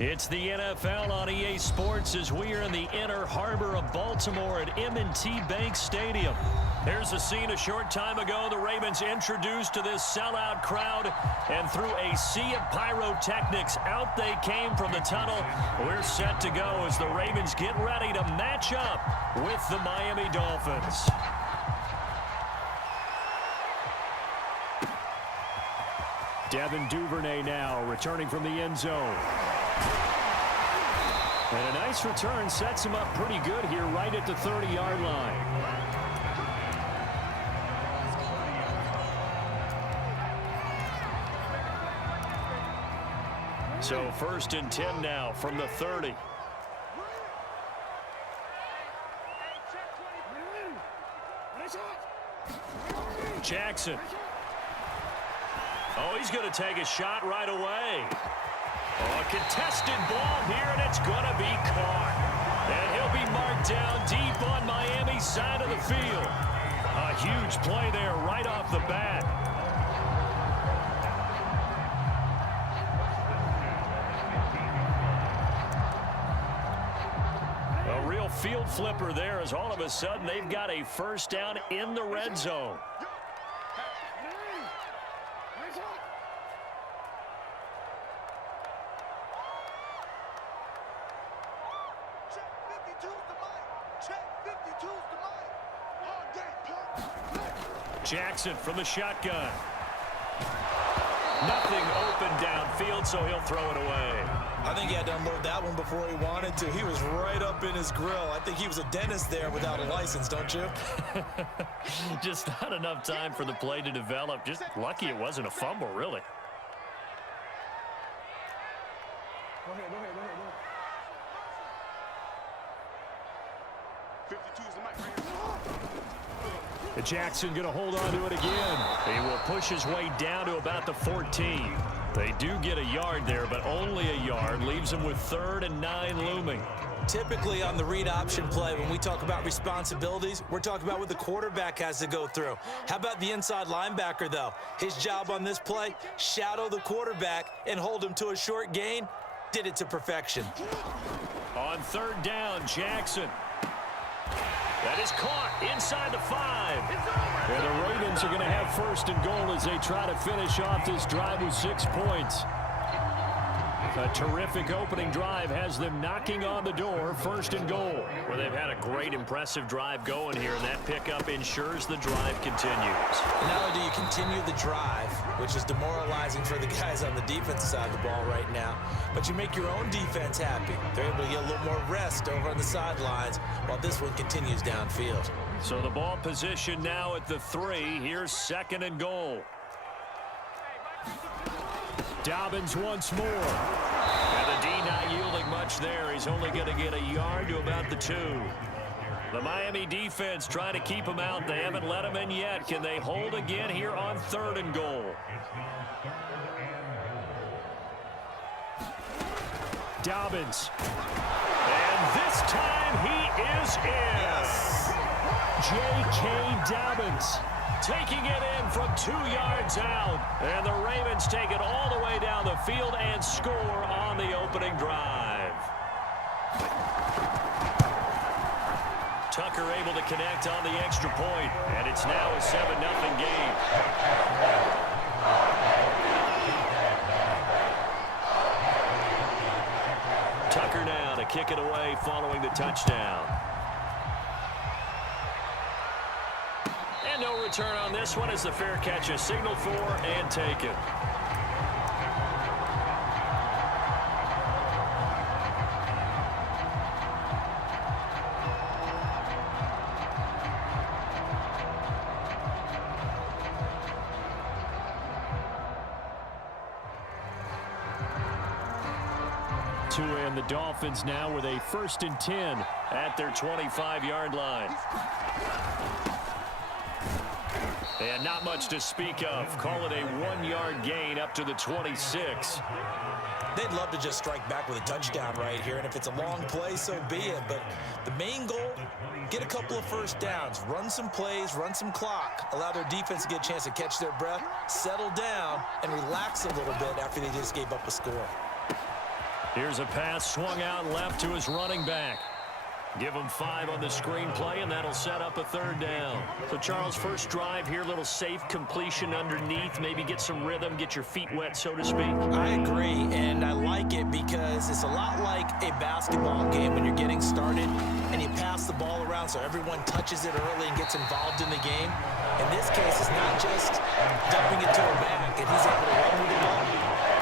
It's the NFL on EA Sports as we are in the inner harbor of Baltimore at M&T Bank Stadium. Here's a scene a short time ago. The Ravens introduced to this sellout crowd, and through a sea of pyrotechnics, out they came from the tunnel. We're set to go as the Ravens get ready to match up with the Miami Dolphins. Devin Duvernay now returning from the end zone. And a nice return sets him up pretty good here right at the 30-yard line. So 1st and 10 now from the 30. Jackson. Oh, he's going to take a shot right away. Oh, a contested ball here, and it's going to be caught. And he'll be marked down deep on Miami's side of the field. A huge play there right off the bat. A real field flipper there as all of a sudden they've got a first down in the red zone. Jackson from the shotgun. Nothing open downfield, so he'll throw it away. I think he had to unload that one before he wanted to. He was right up in his grill. I think he was a dentist there without a license, don't you? Just not enough time for the play to develop. Just lucky it wasn't a fumble, really. Go ahead. 52 is the mic right here. Jackson going to hold on to it again. He will push his way down to about the 14. They do get a yard there, but only a yard. Leaves them with 3rd and 9 looming. Typically on the read option play, when we talk about responsibilities, we're talking about what the quarterback has to go through. How about the inside linebacker, though? His job on this play, shadow the quarterback and hold him to a short gain. Did it to perfection. On 3rd down, Jackson. That is caught inside the 5. And the Ravens are going to have 1st and goal as they try to finish off this drive with 6 points. A terrific opening drive has them knocking on the door. 1st and goal. Well, they've had a great, impressive drive going here, and that pickup ensures the drive continues. And not only do you continue the drive, which is demoralizing for the guys on the defensive side of the ball right now, but you make your own defense happy. They're able to get a little more rest over on the sidelines while this one continues downfield. So the ball position now at the 3. Here's 2nd and goal. Dobbins once more. And the D not yielding much there. He's only going to get a yard to about the 2. The Miami defense trying to keep him out. They haven't let him in yet. Can they hold again here on 3rd and goal? Dobbins. And this time he is in. Yes. J.K. Dobbins taking it in from 2 yards out. And the Ravens take it all the way down the field and score on the opening drive. Tucker able to connect on the extra point, and it's now a 7-0 game. Tucker now to kick it away following the touchdown. And no return on this one as the fair catch is signaled for and taken. And the Dolphins now with a 1st and 10 at their 25-yard line. And not much to speak of. Call it a 1-yard gain up to the 26. They'd love to just strike back with a touchdown right here, and if it's a long play, so be it. But the main goal, get a couple of first downs, run some plays, run some clock, allow their defense to get a chance to catch their breath, settle down, and relax a little bit after they just gave up a score. Here's a pass swung out left to his running back. Give him 5 on the screenplay, and that'll set up a 3rd down. So, Charles, first drive here, little safe completion underneath, maybe get some rhythm, get your feet wet, so to speak. I agree, and I like it because it's a lot like a basketball game when you're getting started and you pass the ball around so everyone touches it early and gets involved in the game. In this case, it's not just dumping it to a back and he's able to run with the ball,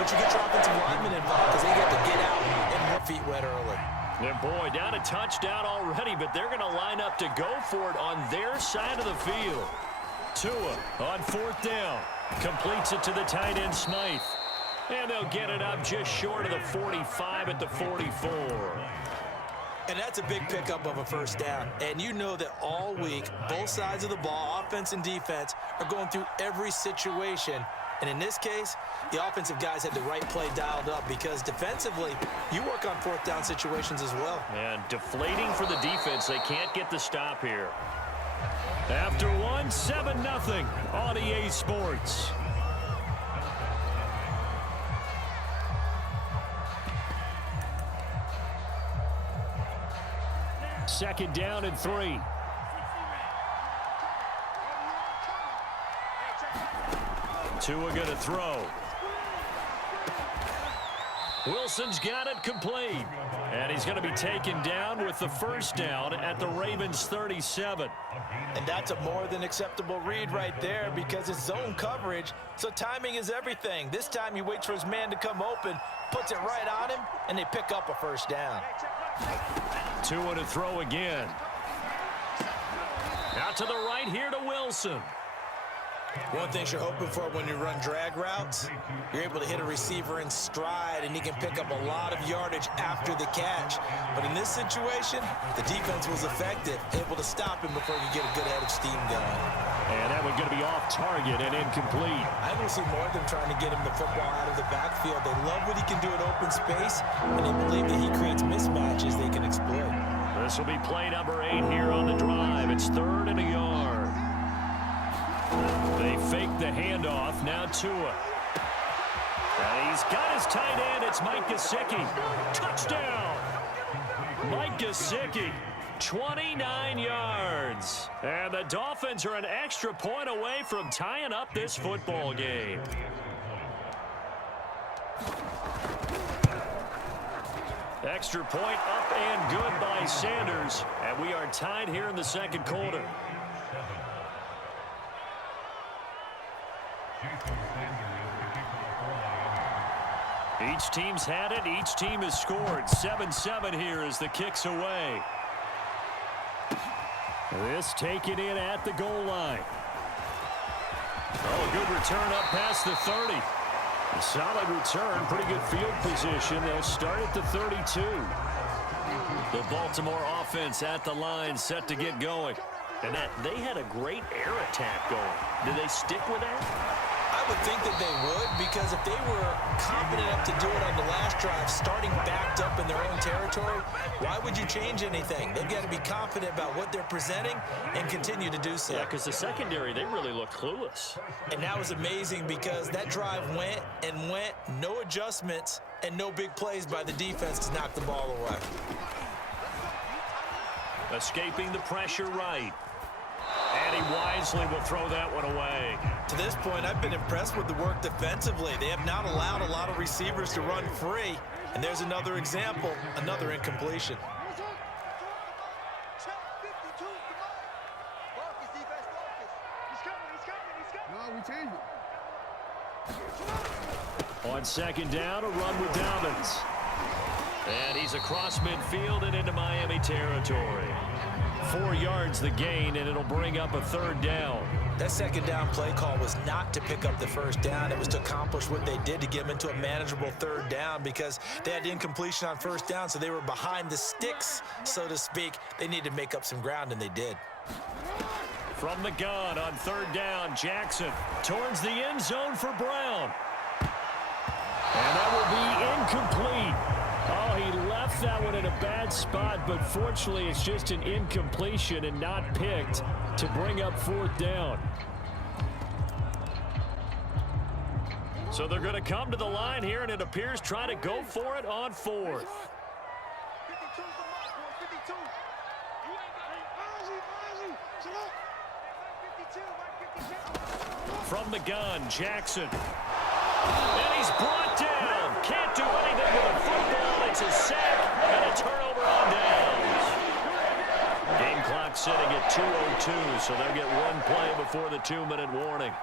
but you get your offensive linemen involved because they get to get out and get feet wet early. And boy, down a touchdown already, but they're going to line up to go for it on their side of the field. Tua on 4th down. Completes it to the tight end, Smythe. And they'll get it up just short of the 45 at the 44. And that's a big pickup of a 1st down. And you know that all week, both sides of the ball, offense and defense, are going through every situation. And in this case, the offensive guys had the right play dialed up because defensively, you work on 4th down situations as well. And deflating for the defense. They can't get the stop here. After 1, 7-0 on EA Sports. Second down and 3. Tua going to throw. Wilson's got it complete. And he's going to be taken down with the 1st down at the Ravens 37. And that's a more than acceptable read right there because it's zone coverage, so timing is everything. This time he waits for his man to come open, puts it right on him, and they pick up a 1st down. Tua to throw again. Out to the right here to Wilson. One thing you're hoping for when you run drag routes, you're able to hit a receiver in stride, and he can pick up a lot of yardage after the catch. But in this situation, the defense was effective, able to stop him before you get a good head of steam going. And that one's going to be off target and incomplete. I will see more of them trying to get him the football out of the backfield. They love what he can do in open space, and they believe that he creates mismatches they can exploit. This will be play number 8 here on the drive. It's 3rd and a yard. They fake the handoff. Now Tua. And he's got his tight end. It's Mike Gesicki. Touchdown. Mike Gesicki. 29 yards. And the Dolphins are an extra point away from tying up this football game. Extra point up and good by Sanders. And we are tied here in the 2nd quarter. Each team's had it. Each team has scored. 7-7 here as the kick's away. This taken in at the goal line. Oh, good return up past the 30. A solid return. Pretty good field position. They'll start at the 32. The Baltimore offense at the line, set to get going. And they had a great air attack going. Did they stick with that? I would think that they would, because if they were confident enough to do it on the last drive, starting backed up in their own territory, why would you change anything? They've got to be confident about what they're presenting and continue to do so. Yeah, because the secondary, they really looked clueless. And that was amazing because that drive went and went, no adjustments, and no big plays by the defense to knock the ball away. Escaping the pressure right. And he wisely will throw that one away. To this point, I've been impressed with the work defensively. They have not allowed a lot of receivers to run free. And there's another example, another incompletion. On 2nd down, a run with Dobbins. And he's across midfield and into Miami territory. 4 yards the gain, and it'll bring up a 3rd down. That 2nd down play call was not to pick up the 1st down. It was to accomplish what they did to get them into a manageable 3rd down because they had incompletion on 1st down, so they were behind the sticks, so to speak. They needed to make up some ground, and they did. From the gun on 3rd down, Jackson towards the end zone for Brown. And that will be incomplete. Oh, he left that one in a bad spot, but fortunately it's just an incompletion and not picked to bring up 4th down. So they're going to come to the line here, and it appears try to go for it on fourth. 52 's the mark, boy. 52. You ain't got it. Chill out. Mike 52. From the gun, Jackson. And he's brought down. Can't do anything with a football. It's a sack and a turnover on downs. Game clock sitting at 2:02, so they'll get one play before the 2-minute warning.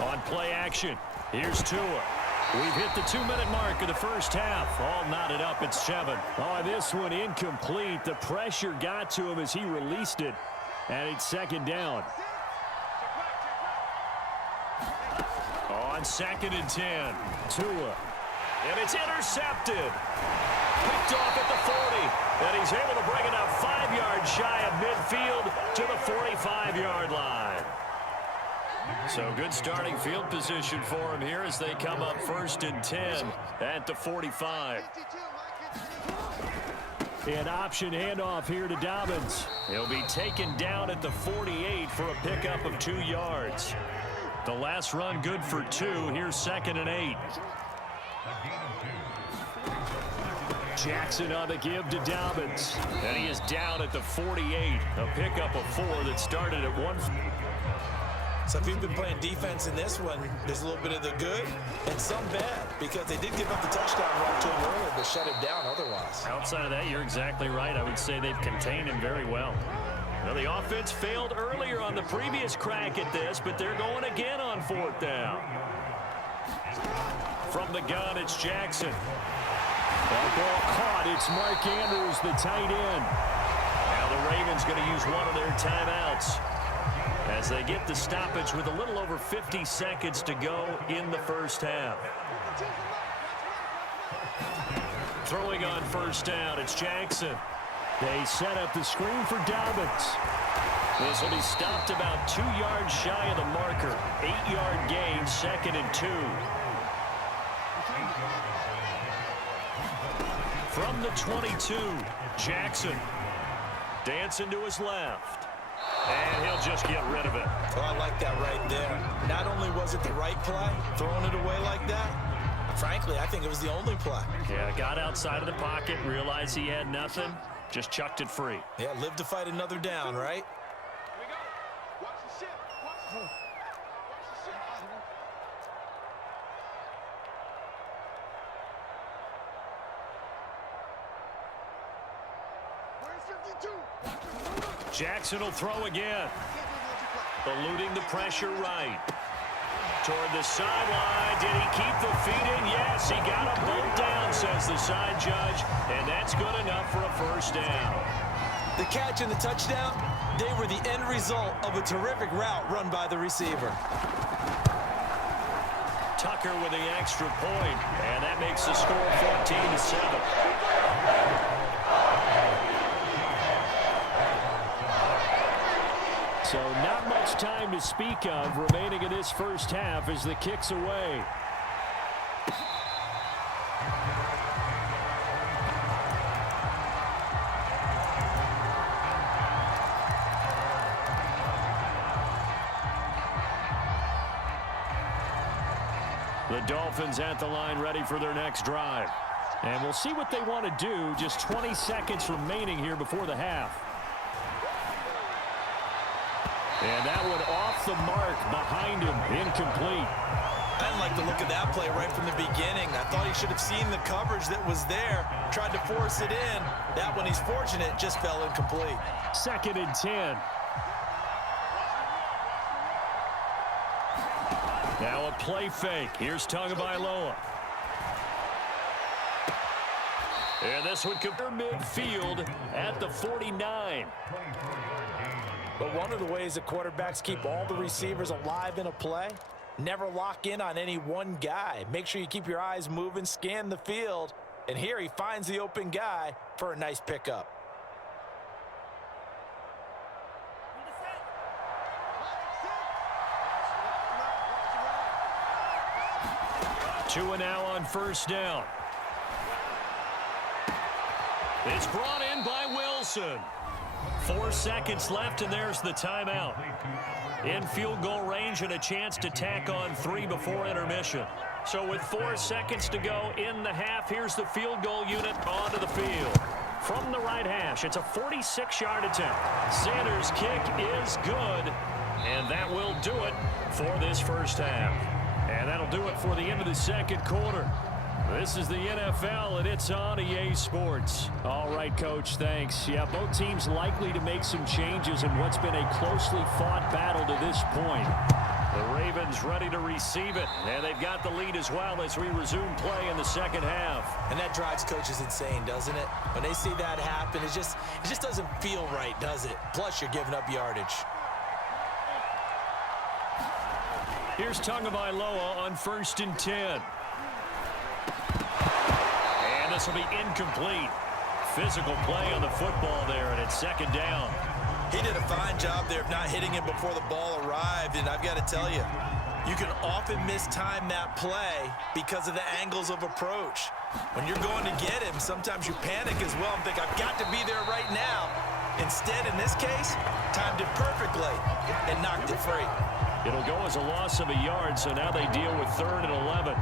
On play action, here's Tua. We've hit the 2-minute mark of the first half. All knotted up at 7. Oh, this one incomplete. The pressure got to him as he released it. And it's second down. On 2nd and 10, Tua. And it's intercepted. Picked off at the 40. And he's able to bring it up 5 yards shy of midfield to the 45-yard line. So good starting field position for him here as they come up 1st and 10 at the 45. An option handoff here to Dobbins. He'll be taken down at the 48 for a pickup of 2 yards. The last run good for 2. Here's 2nd and 8. Jackson on the give to Dobbins. And he is down at the 48. A pickup of 4 that started at 1. So if you've been playing defense in this one, there's a little bit of the good and some bad because they did give up the touchdown run to him earlier but shut him down otherwise. Outside of that, you're exactly right. I would say they've contained him very well. Now, the offense failed earlier on the previous crack at this, but they're going again on 4th down. From the gun, it's Jackson. That ball caught. It's Mark Andrews, the tight end. Now the Ravens going to use one of their timeouts as they get the stoppage with a little over 50 seconds to go in the first half. Throwing on 1st down, it's Jackson. They set up the screen for Dobbins. This will be stopped about 2 yards shy of the marker. 8-yard gain, 2nd and 2. From the 22, Jackson. Dancing to his left. And he'll just get rid of it. Oh, I like that right there. Not only was it the right play, throwing it away like that, frankly, I think it was the only play. Yeah, got outside of the pocket, realized he had nothing, just chucked it free. Yeah, live to fight another down, right? Here we go. Watch the ship. Watch the ship. Where's 52? Jackson will throw again. Eluding the pressure right. Toward the sideline. Did he keep the feet in? Yes, he got them both down, says the side judge. And that's good enough for a 1st down. The catch and the touchdown, they were the end result of a terrific route run by the receiver. Tucker with the extra point, and that makes the score 14-7. So not much time to speak of remaining in this first half as the kick's away. The Dolphins at the line ready for their next drive. And we'll see what they want to do. Just 20 seconds remaining here before the half. And that one off the mark behind him, incomplete. I didn't like the look of that play right from the beginning. I thought he should have seen the coverage that was there, tried to force it in. That one, he's fortunate, just fell incomplete. 2nd and 10. Now a play fake. Here's Tagovailoa. And this one could be midfield at the 49. But one of the ways that quarterbacks keep all the receivers alive in a play, never lock in on any one guy. Make sure you keep your eyes moving, scan the field, and here he finds the open guy for a nice pickup. Tua now on 1st down. It's brought in by Wilson. 4 seconds left, and there's the timeout. In field goal range and a chance to tack on 3 before intermission. So with 4 seconds to go in the half, here's the field goal unit onto the field. From the right hash, it's a 46-yard attempt. Sanders' kick is good, and that will do it for this first half. And that'll do it for the end of the second quarter. This is the NFL, and it's on EA Sports. All right, Coach, thanks. Yeah, both teams likely to make some changes in what's been a closely fought battle to this point. The Ravens ready to receive it, and they've got the lead as well as we resume play in the second half. And that drives coaches insane, doesn't it? When they see that happen, it just doesn't feel right, does it? Plus, you're giving up yardage. Here's Tagovailoa on 1st and 10. And this will be incomplete. Physical play on the football there, and it's second down. He did a fine job there of not hitting him before the ball arrived, and I've got to tell you, you can often mistime that play because of the angles of approach. When you're going to get him, sometimes you panic as well and think, I've got to be there right now. Instead, in this case, timed it perfectly and knocked it free. It'll go as a loss of a yard, so now they deal with 3rd and 11.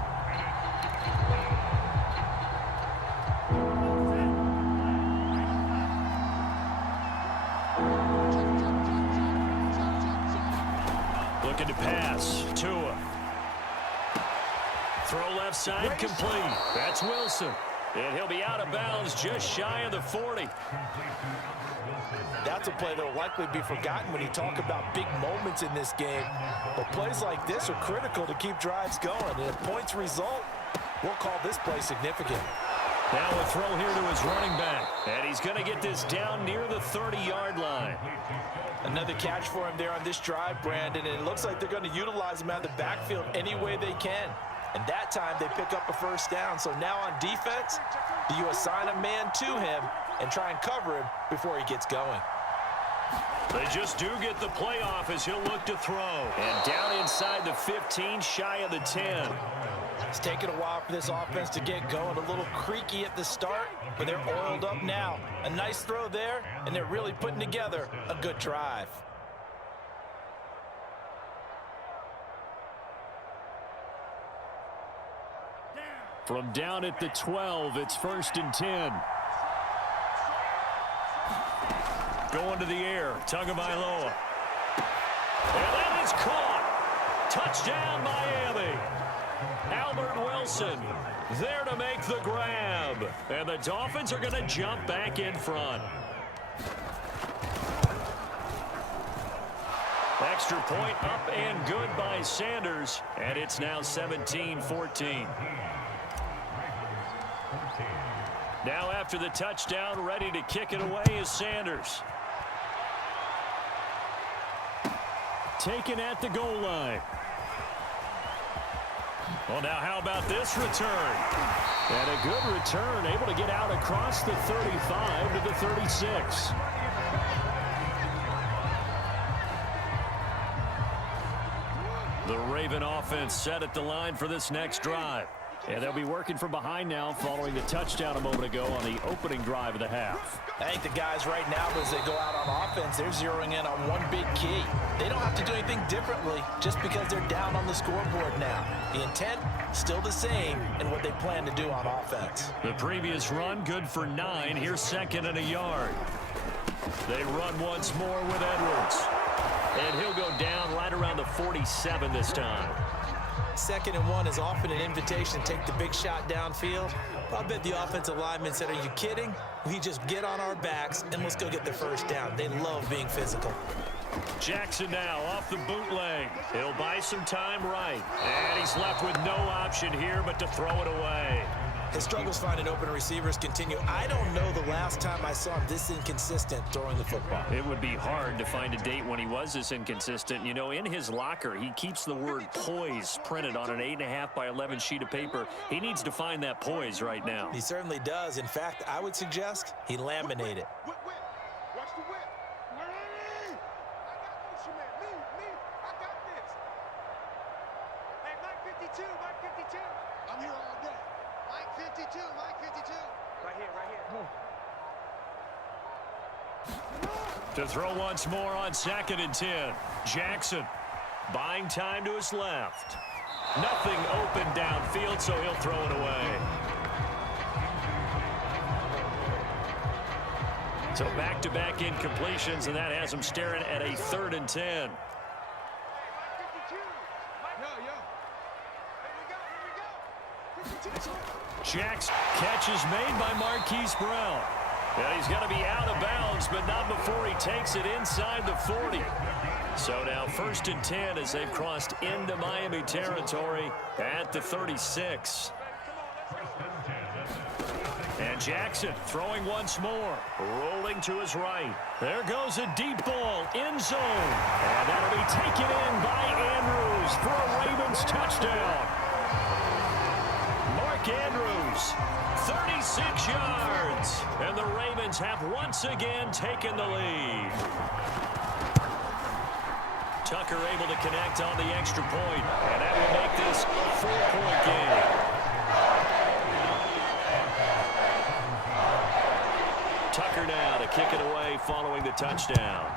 Looking to pass. Tua. Throw left side complete. That's Wilson. And he'll be out of bounds just shy of the 40. That's a play that will likely be forgotten when you talk about big moments in this game. But plays like this are critical to keep drives going. And if points result, we'll call this play significant. Now a throw here to his running back. And he's going to get this down near the 30-yard line. Another catch for him there on this drive, Brandon. And it looks like they're going to utilize him out of the backfield any way they can. And that time they pick up a first down. So now on defense, do you assign a man to him and try and cover him before he gets going? They just do get the playoff as he'll look to throw. And down inside the 15, shy of the 10. It's taken a while for this offense to get going. A little creaky at the start, but they're oiled up now. A nice throw there, and they're really putting together a good drive. From down at the 12, it's 1st and 10. Going to the air, Tagovailoa. And that is caught. Touchdown, Miami. Albert Wilson there to make the grab. And the Dolphins are going to jump back in front. Extra point up and good by Sanders. And it's now 17-14. Now after the touchdown, ready to kick it away is Sanders. Taken at the goal line. Well, now how about this return? And a good return, able to get out across the 35 to the 36. The Raven offense set at the line for this next drive. And they'll be working from behind now following the touchdown a moment ago on the opening drive of the half. I think the guys right now, as they go out on offense, they're zeroing in on one big key. They don't have to do anything differently just because they're down on the scoreboard now. The intent, still the same in what they plan to do on offense. The previous run, good for 9. Here's 2nd and a yard. They run once more with Edwards. And he'll go down right around the 47 this time. 2nd and 1 is often an invitation to take the big shot downfield. I bet the offensive lineman said, are you kidding? We just get on our backs and let's go get the first down. They love being physical. Jackson now off the bootleg. He'll buy some time right. And he's left with no option here but to throw it away. His struggles finding open receivers continue. I don't know the last time I saw him this inconsistent throwing the football. It would be hard to find a date when he was this inconsistent. You know, in his locker, he keeps the word poise printed on an 8.5 by 11 sheet of paper. He needs to find that poise right now. He certainly does. In fact, I would suggest he laminate it. Whip. Watch the whip. Ready? I got motion, man. Me. I got this. Hey, Mike 52. I'm here all day. Mike 52. Right here. To throw once more on 2nd and 10. Jackson buying time to his left. Nothing open downfield, so he'll throw it away. So back-to-back incompletions, and that has him staring at a 3rd and 10. Jackson, catch is made by Marquise Brown. And he's going to be out of bounds, but not before he takes it inside the 40. So now 1st and 10 as they've crossed into Miami territory at the 36. And Jackson throwing once more, rolling to his right. There goes a deep ball, end zone. And that'll be taken in by Andrews for a Ravens touchdown. Mark Andrews, 36 yards. And the Ravens have once again taken the lead. Tucker able to connect on the extra point, and that will make this a 4-point game. Tucker now to kick it away following the touchdown.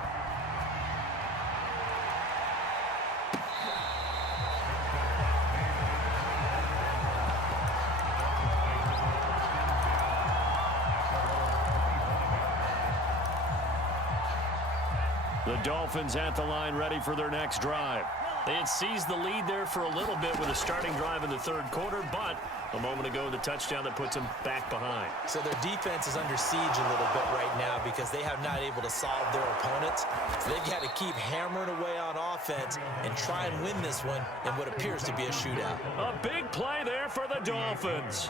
The Dolphins at the line ready for their next drive. They had seized the lead there for a little bit with a starting drive in the 3rd quarter, but a moment ago the touchdown that puts them back behind. So their defense is under siege a little bit right now because they have not able to solve their opponents. So they've got to keep hammering away on offense and try and win this one in what appears to be a shootout. A big play there for the Dolphins.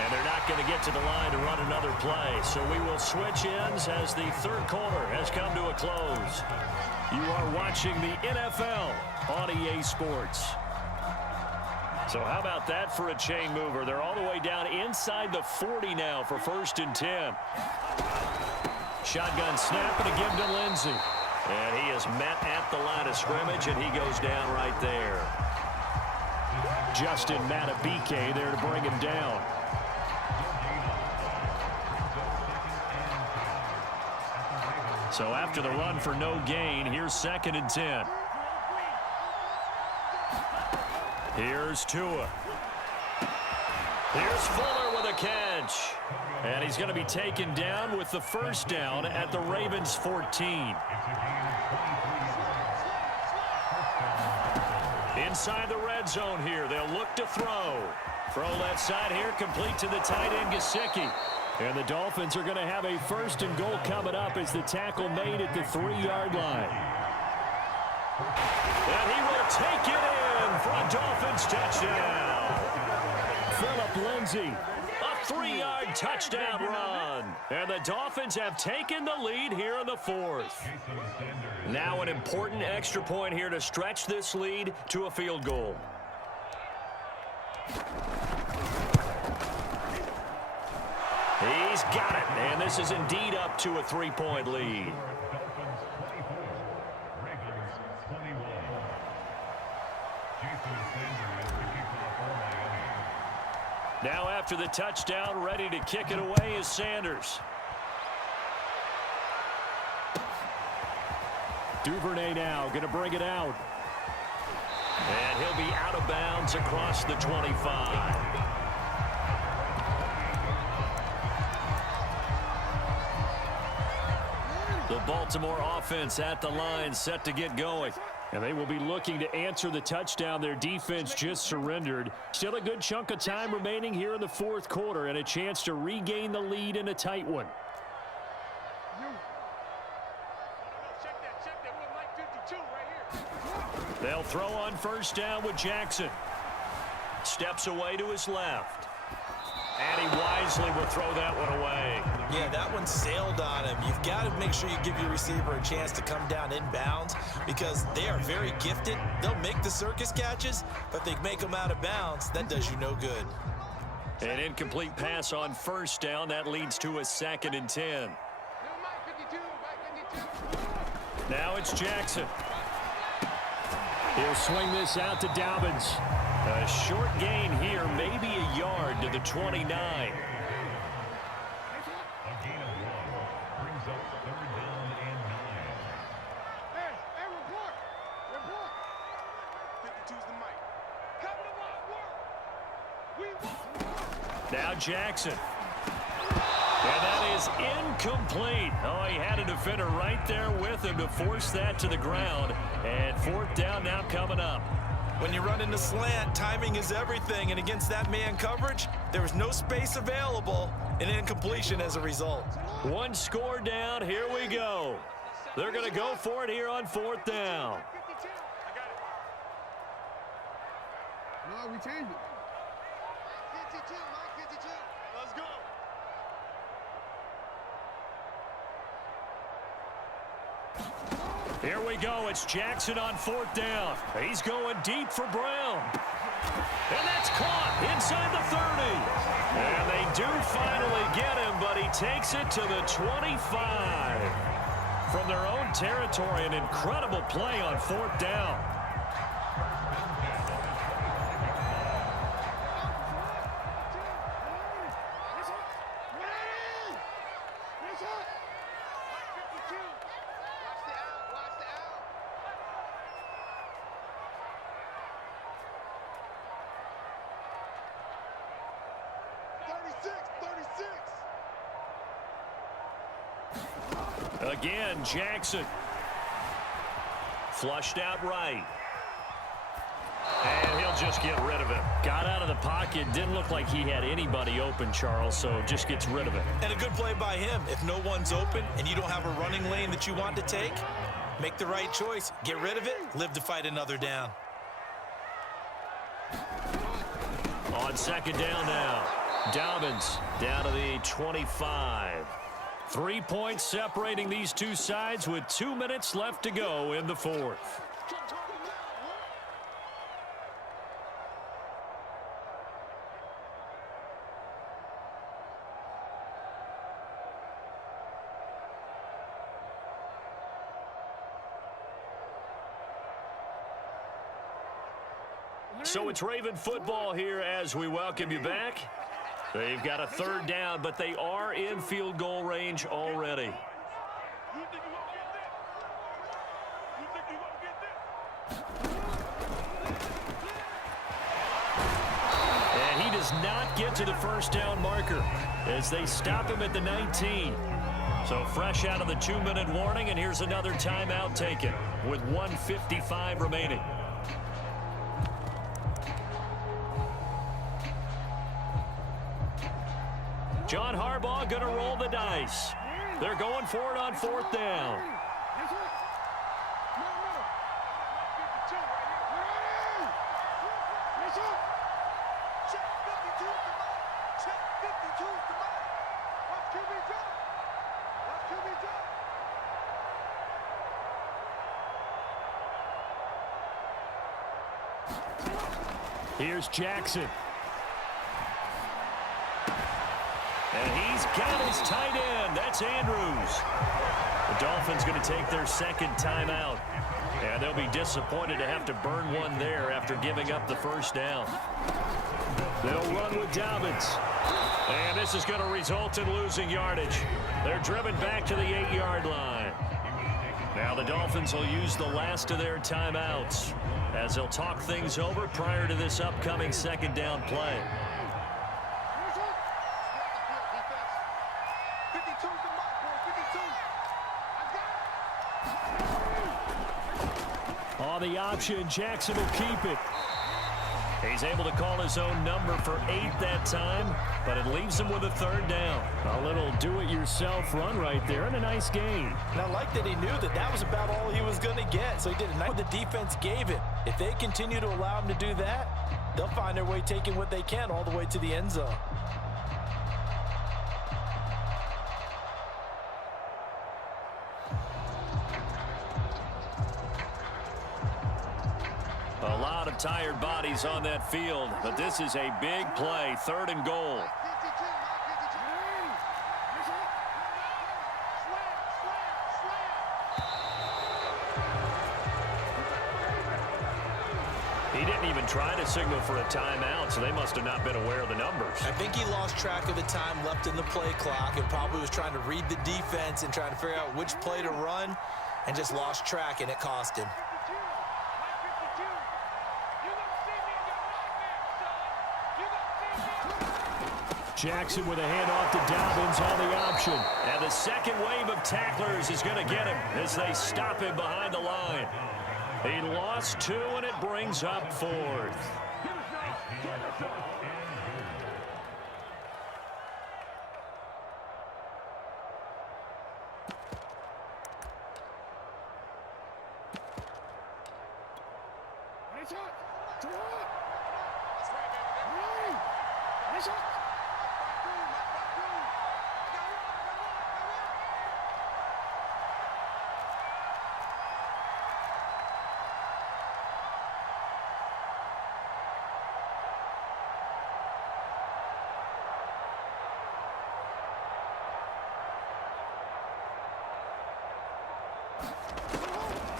And they're not going to get to the line to run another play. So we will switch ends as the 3rd quarter has come to a close. You are watching the NFL on EA Sports. So how about that for a chain mover? They're all the way down inside the 40 now for 1st and 10. Shotgun snap and a give to Lindsey. And he is met at the line of scrimmage, and he goes down right there. Justin Matabike there to bring him down. So after the run for no gain, here's 2nd and 10. Here's Tua. Here's Fuller with a catch. And he's going to be taken down with the 1st down at the Ravens 14. Inside the red zone here, they'll look to throw. Throw left side here, complete to the tight end, Gesicki. And the Dolphins are going to have a 1st and goal coming up as the tackle made at the 3-yard line. And he will take it in for a Dolphins touchdown. Phillip Lindsay, a 3-yard touchdown run. And the Dolphins have taken the lead here in the 4th. Now an important extra point here to stretch this lead to a field goal. He's got it, and this is indeed up to a 3-point lead. Now after the touchdown, ready to kick it away is Sanders. Duvernay now going to bring it out. And he'll be out of bounds across the 25. The Baltimore offense at the line set to get going. And they will be looking to answer the touchdown their defense just surrendered. Still a good chunk of time remaining here in the 4th quarter and a chance to regain the lead in a tight one. They'll throw on 1st down with Jackson. Steps away to his left. And he wisely will throw that one away. Yeah, that one sailed on him. You've got to make sure you give your receiver a chance to come down inbounds because they are very gifted. They'll make the circus catches, but they make them out of bounds. That does you no good. An incomplete pass on 1st down. That leads to a 2nd and 10. Now it's Jackson. He'll swing this out to Dobbins. A short gain here, maybe a yard to the 29. A gain of 1 brings up 3rd down and 9. Hey, report. 52's the mic. Come to my work. We want. Now Jackson. And that is incomplete. Oh, he had a defender right there with him to force that to the ground. And 4th down now coming up. When you run into slant, timing is everything. And against that man coverage, there was no space available. An incompletion as a result. One score down. Here we go. They're going to go for it here on 4th down. 52. I got it. No, we changed it. 52, Mike 52. Let's go. Here we go. It's Jackson on 4th down. He's going deep for Brown. And that's caught inside the 30. And they do finally get him, but he takes it to the 25. From their own territory, an incredible play on 4th down. Again, Jackson. Flushed out right. And he'll just get rid of it. Got out of the pocket. Didn't look like he had anybody open, Charles, so just gets rid of it. And a good play by him. If no one's open and you don't have a running lane that you want to take, make the right choice. Get rid of it. Live to fight another down. On 2nd down now. Dobbins down to the 25. 3 points separating these two sides with 2 minutes left to go in the 4th. So it's Raven football here as we welcome you back. They've got a 3rd down, but they are in field goal range already. You think you won't get this? You think you won't get this? And he does not get to the 1st down marker as they stop him at the 19. So fresh out of the 2-minute warning, and here's another timeout taken with 1:55 remaining. John Harbaugh going to roll the dice. They're going for it on 4th down. Here's Jackson. And he's got his tight end. That's Andrews. The Dolphins going to take their 2nd timeout. And they'll be disappointed to have to burn one there after giving up the 1st down. They'll run with Dobbins. And this is going to result in losing yardage. They're driven back to the 8-yard line. Now the Dolphins will use the last of their timeouts as they'll talk things over prior to this upcoming 2nd down play. On the option, Jackson will keep it. He's able to call his own number for 8 that time, but it leaves him with a 3rd down. A little do-it-yourself run right there and a nice gain. And I like that he knew that that was about all he was going to get, so he did it. What the defense gave him. If they continue to allow him to do that, they'll find their way taking what they can all the way to the end zone. A lot of tired bodies on that field, but this is a big play, 3rd and goal. He didn't even try to signal for a timeout, so they must have not been aware of the numbers. I think he lost track of the time left in the play clock and probably was trying to read the defense and trying to figure out which play to run and just lost track, and it cost him. Jackson with a handoff to Dobbins on the option. And the second wave of tacklers is going to get him as they stop him behind the line. He lost 2, and it brings up 4th.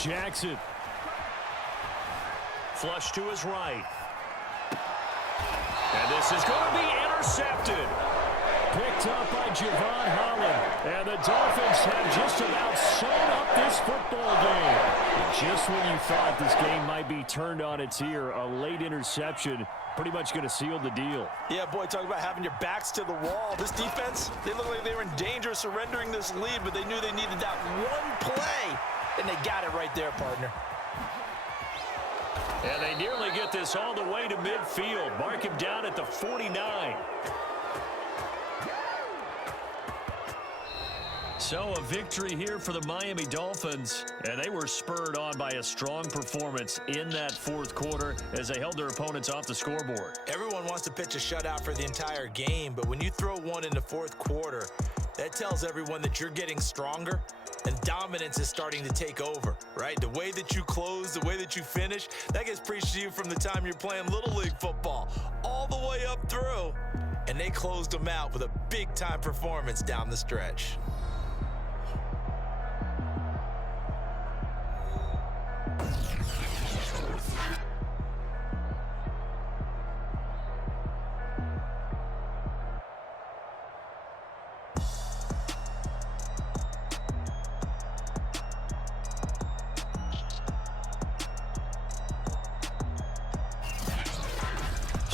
Jackson. Flush to his right. And this is going to be intercepted. Picked up by Javon Holland. And the Dolphins have just about sewn up this football game. Just when you thought this game might be turned on its ear, a late interception pretty much going to seal the deal. Yeah, boy, talk about having your backs to the wall. This defense, they look like they were in danger of surrendering this lead, but they knew they needed that one play. And they got it right there, partner. And they nearly get this all the way to midfield. Mark him down at the 49. So a victory here for the Miami Dolphins. And they were spurred on by a strong performance in that 4th quarter as they held their opponents off the scoreboard. Everyone wants to pitch a shutout for the entire game, but when you throw one in the 4th quarter, that tells everyone that you're getting stronger and dominance is starting to take over, right? The way that you close, the way that you finish, that gets preached to you from the time you're playing Little League football all the way up through. And they closed them out with a big-time performance down the stretch.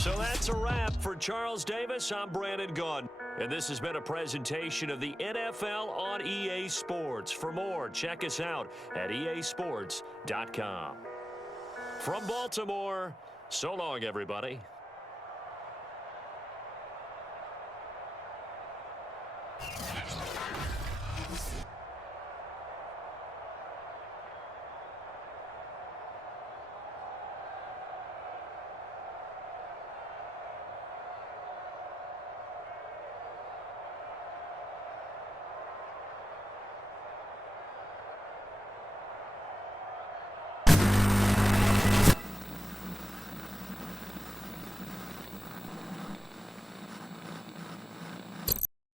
So that's a wrap for Charles Davis. I'm Brandon Gunn. And this has been a presentation of the NFL on EA Sports. For more, check us out at easports.com. From Baltimore, so long, everybody.